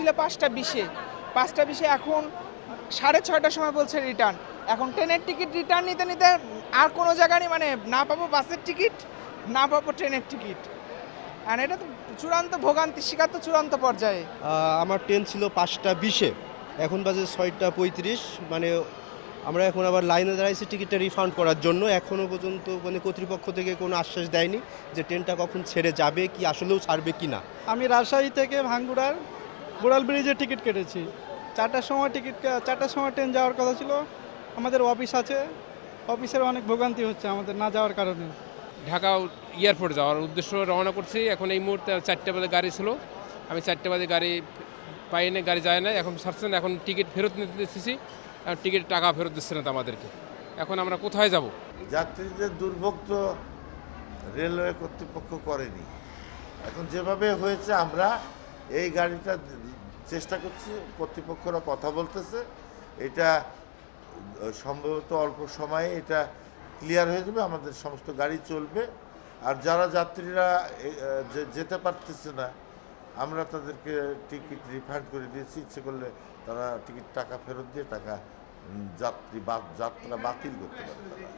ছিল ৫টা ২০-এ, ৫টা ২০-এ, এখন ৬:৩০টার সময় বলছে রিটার্ন। এখন ট্রেনের টিকিট রিটার্ন নিতে নিতে আর কোনো জায়গারই মানে না পাবো বাসের টিকিট, না পাবো ট্রেনের টিকিট। আর এটা তো চূড়ান্ত ভোগান্তি, শিকার তো চূড়ান্ত পর্যায়ে। আমার ট্রেন ছিল ৫টা ২০-এ, এখন বাজে ৬টা ৩৫। মানে আমরা এখন আবার লাইনে দাঁড়াইছি টিকিটটা রিফান্ড করার জন্য। এখনও পর্যন্ত মানে কর্তৃপক্ষ থেকে কোনো আশ্বাস দেয়নি যে ট্রেনটা কখন ছেড়ে যাবে, কি আসলেও ছাড়বে কি না। আমি রাজশাহী থেকে ভাঙ্গুড়ার বোড়াল ব্রিজে টিকিট কেটেছি। 4টার সময় 4টার সময় ট্রেন যাওয়ার কথা ছিল। আমাদের অফিস আছে, অফিসের অনেক ভোগান্তি হচ্ছে আমাদের না যাওয়ার কারণে। ঢাকা এয়ারপোর্ট যাওয়ার উদ্দেশ্য রওনা করছি। এখন এই মুহূর্তে 4টা বাজে গাড়ি ছিল, আমি 4টা বাজে গাড়ি পাইনি, গাড়ি যায় না, এখন ছাড়ছে না, এখন টিকিট ফেরত নিতে দিচ্ছি, টিকিট টাকা ফেরত দিচ্ছে না তো আমাদেরকে। এখন আমরা কোথায় যাব? যাত্রীদের দুর্ভোগ তো রেলওয়ে কর্তৃপক্ষ করেনি। এখন যেভাবে হয়েছে আমরা এই গাড়িটা চেষ্টা করছি, কর্তৃপক্ষরা কথা বলতেছে, এটা সম্ভবত অল্প সময়ে এটা ক্লিয়ার হয়ে যাবে, আমাদের সমস্ত গাড়ি চলবে। আর যারা যাত্রীরা যেতে পারতেছে না, আমরা তাদেরকে টিকিট রিফান্ড করে দিয়েছি। ইচ্ছে করলে তারা টিকিট টাকা ফেরত দিয়ে টাকা যাত্রা বাতিল করতে পারে তারা।